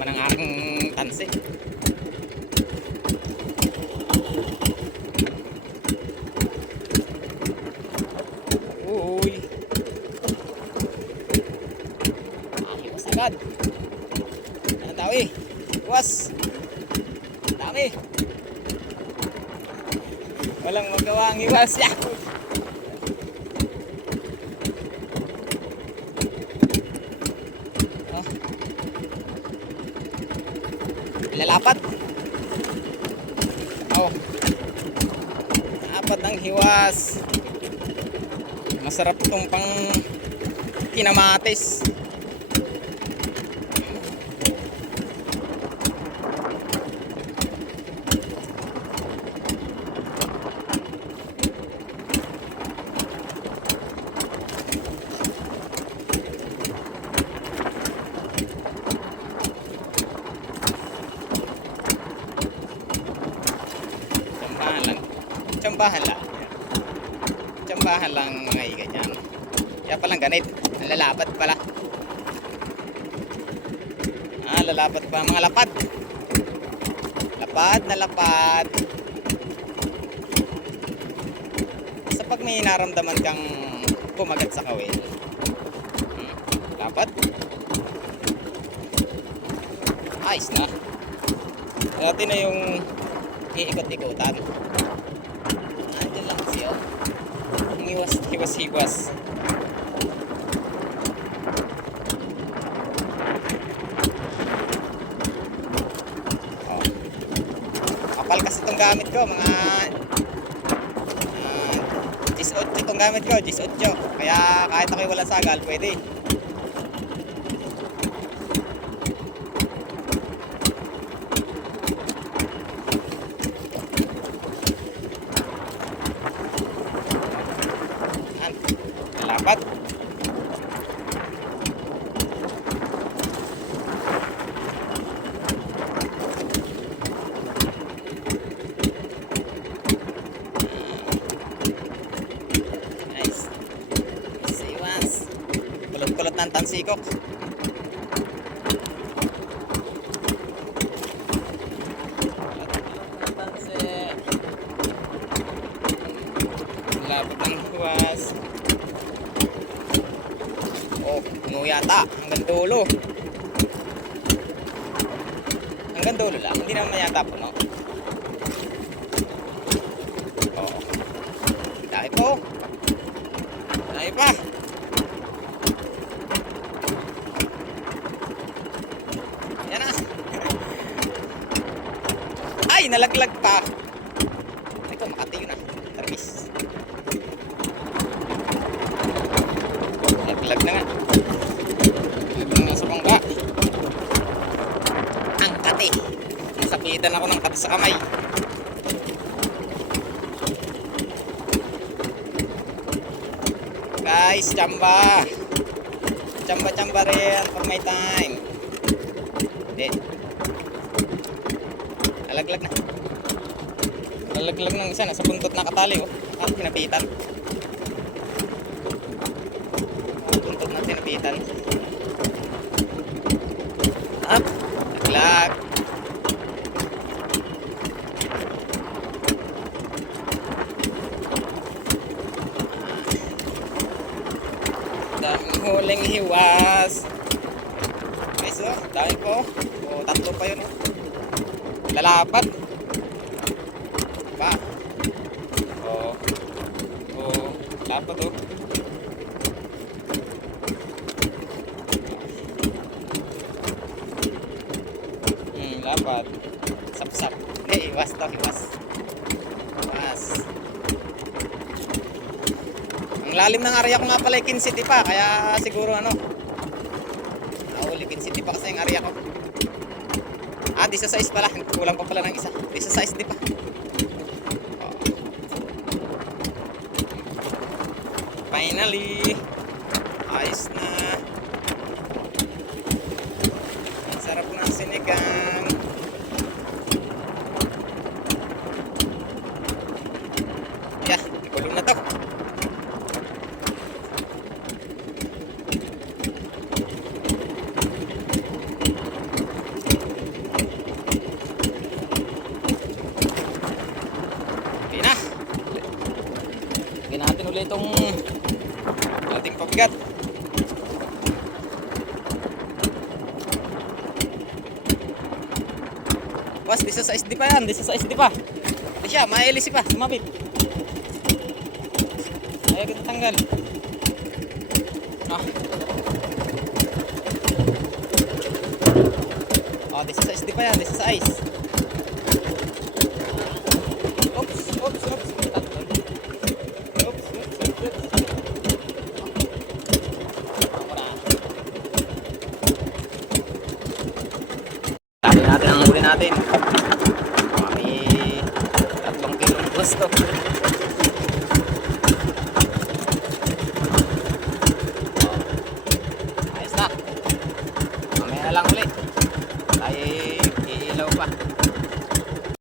naman ang aking tansi. Uy. Ayos agad. Ano tao eh? Buwas. Dami. Walang magawa ang iwas. Yahoo! Lalapat. Oh. Apat ng hiwas. Masarap itong pang kinamatis. Tsambahan lang. Tsambahan lang. Tsambahan lang mga iga dyan. Kaya palang ganit. Lalapat pala. Ah, lalapat pa. Mga lapad. Lapad na lapad. Sa pag may naramdaman kang kumagat sa kawil. Hmm, Lapad. Ayos na. Dati na yung iikot-ikutan. Andiyan lang siya. Ang iwas, hiwas, hiwas. Oh. Kapal kasi itong gamit ko, mga uh, 18 itong gamit ko, 18. Kaya kahit ako'y wala sagal, pwede. Yan. Lapat. Nice. Siwas. Kulot-kulot ng tansikok. Tansi. Lapit ng huwas. Puno yata. Hanggang dulo. Hanggang dulo lang. Hindi naman yata puno. Oh. Dahil po. Dahil pa. Yan na. Ay, nalaglag pa. Ay ko. Tarmis. Nalaglag na nga. Nalaglag na sa bangka. Ang kati. Nasapitan ako ng kati sa kamay. Guys, chamba. Chamba-chamba rin pag may time. Hindi. Nalaglag na. Nalaglag ng isa na sa buntot na katali oh. Ah, pinapitan. Buntot na pinapitan. Up. Nalaglag. Daming huling hiwas. Guys, oh, dami po. O, tatlo pa yun. Oh. Lalapat. Pa. Oh. Oh, lapat oh. Hmm, lapat. Sap-sap. Hindi, iwas to, iwas. Iwas. Lalim ng area ko nga pala 15 City pa, kaya siguro ano. Nahuli 15 City pa kasi yung area ko. Ah, di sa size pala. Kulang pa pala ng isa. Di sa size di pa. Oh. Finally. Ayos na. Ang sarap ng sinigang. Yeah, kulong na to. Okay na. Lagyan natin ulit itong ating pabigat. Was, di sa size di pa yan. Di sa size di pa. Di siya, maelisi pa. Sumabit. Kaya kita tanggal. Ah. Oh, this is size di pa yan. This is size. Natin ang huli natin. Kami tatlong kilong gusto.